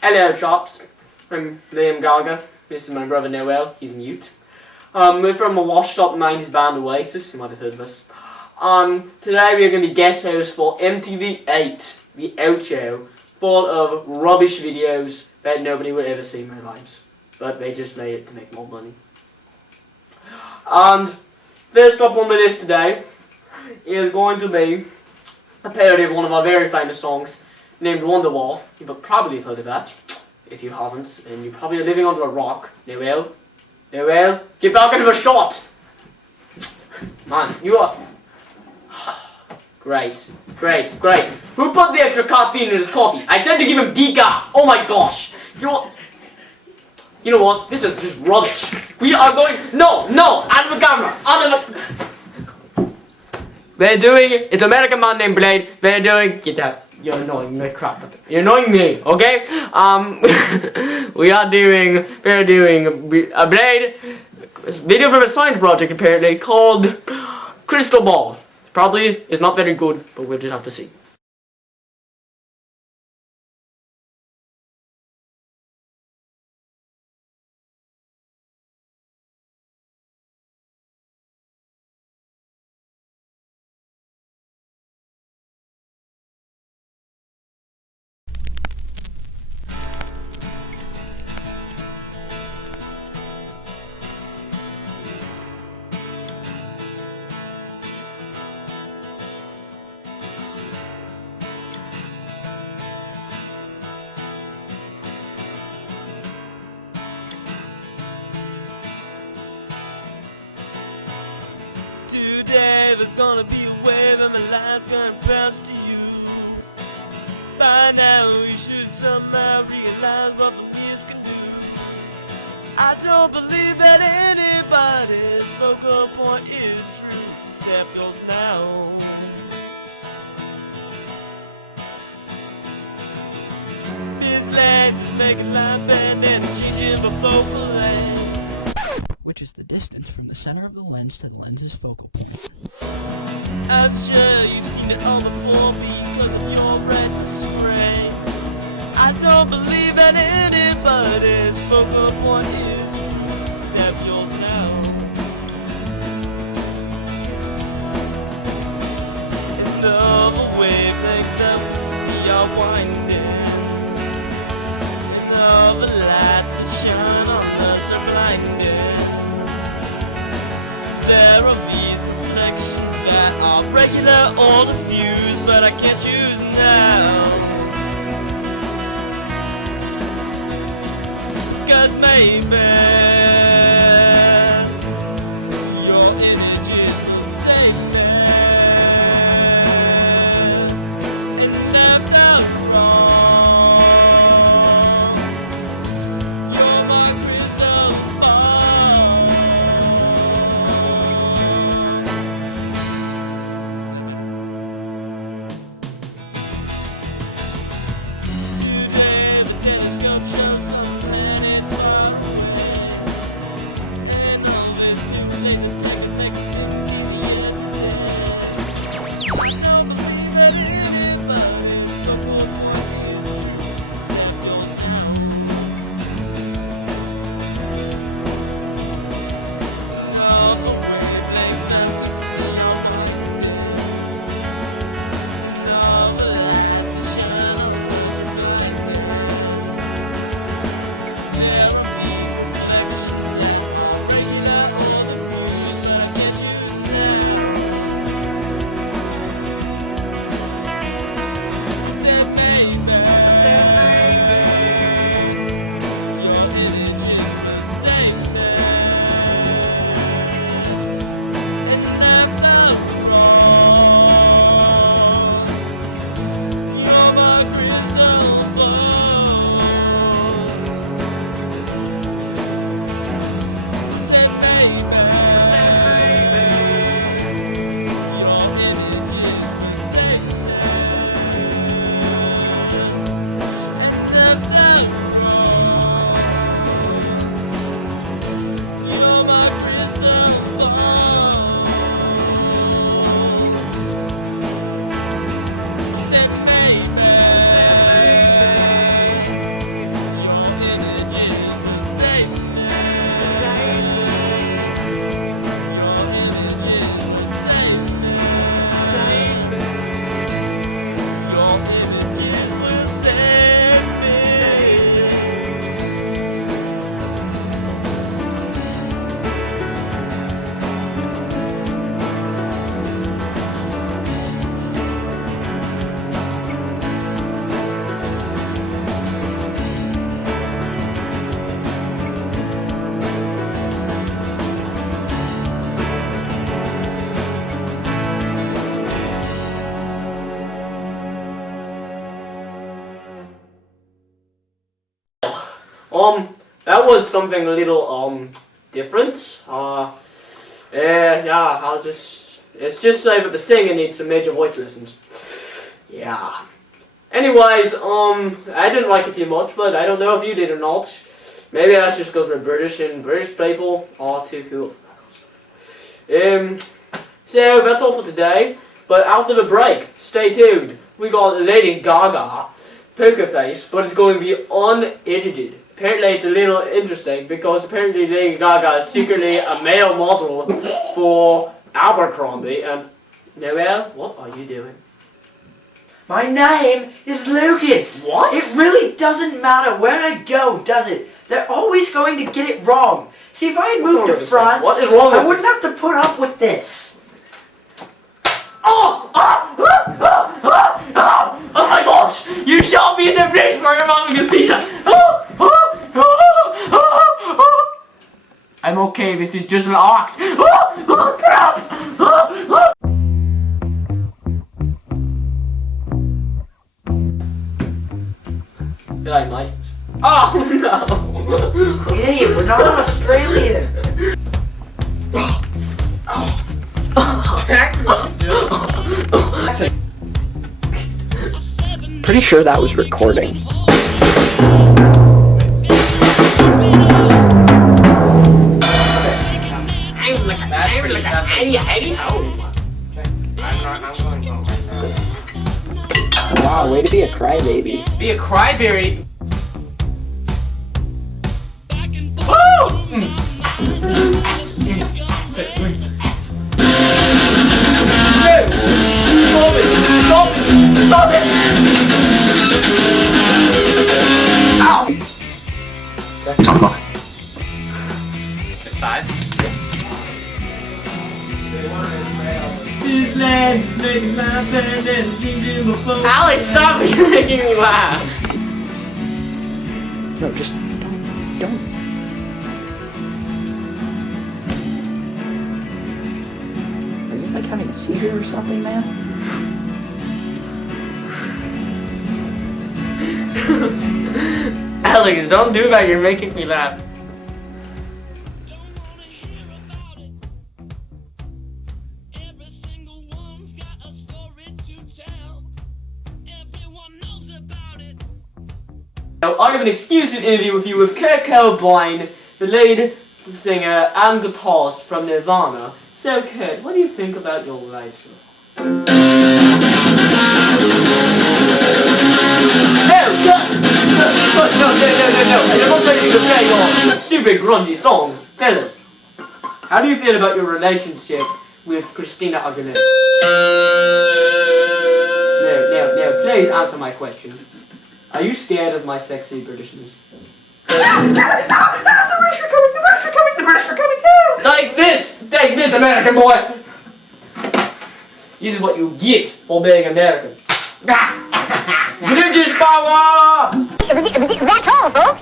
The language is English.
Hello, chops. I'm Liam Gallagher. This is my brother Noel. He's mute. We're from a washed-up 90s band Oasis. You might have heard of us. Today we are going to be guest hosts for MTV8, the outro, full of rubbish videos that nobody would ever see in their lives. But they just made it to make more money. And first up on the list today is going to be a parody of one of our very famous songs named Wonderwall. You've probably heard of that. If you haven't, and you probably are living under a rock. They will. Get back into the shot! Man, you are... Great. Who put the extra caffeine in his coffee? I said to give him decaf! Oh my gosh! You know what? This is just rubbish. We are going... No! Out of the camera! They're doing... It's an American man named Blade. They're doing... Get out. You're annoying me, crap. You're annoying me, okay? We're doing a Blade video from a science project apparently called Crystal Ball. Probably is not very good, but we'll just have to see. Today there's gonna be a wave and my life's gonna bounce to you. By now you should somehow realize what the music can do. I don't believe that anybody's focal point is true except yours now. These legs is making line bend and it's changing the focal length, which is the distance from the center of the lens to the lens's focal point. I'm sure you've seen it all before because of your retina screen. I don't believe that anybody's focal point is true except yours now. And all the wavelengths that we see are winding, and all the lights that shine on us are blinding. There are these reflections that are regular or diffused, but I can't choose now. 'Cause maybe your images will save me. And if I'm wrong, you're my crystal ball. Today the telescope shows some planets far away, and all this new places take a make things easier today. I don't believe that anybody's focal point is true except yours now. All the wavelengths that we see are blinding, and all the lights that shine on us are blinding. That was something a little, different. Yeah, it's just that the singer needs some major voice lessons. Yeah. Anyways, I didn't like it too much, but I don't know if you did or not. Maybe that's just because we're British, and British people are too cool for that. So that's all for today. But after the break, stay tuned. We got Lady Gaga, Poker Face, but it's going to be unedited. Apparently it's a little interesting because apparently Lady Gaga is secretly a male model for Abercrombie. And Noel, what are you doing? My name is Lucas. What? It really doesn't matter where I go, does it? They're always going to get it wrong. See, if I had moved to France, what is wrong with I wouldn't have to put up with this. Oh my gosh! You shot me in the place where I'm having a seizure! I'm okay, this is just an act. Crap! Did I might? Oh no! Idiot, we're not Australian. Pretty sure that was recording. Wow, way to be a crybaby. Be a cryberry. Stop it! Ow! It's 5. Alex, stop it! You're making me laugh. No, just don't. Are you like having a seizure or something, man? Alex, don't do that, you're making me laugh. Now, I have an exclusive interview with you with Kurt Cobain, the lead singer and guitarist from Nirvana. So, Kurt, what do you think about your life so far? No, Kurt! No, I don't want you to play your stupid grungy song. Fellas, how do you feel about your relationship with Christina Aguilera? No, please answer my question. Are you scared of my sexy Britishness? The British are coming! Take this, American boy! This is what you get for being American. British power! That's all, folks.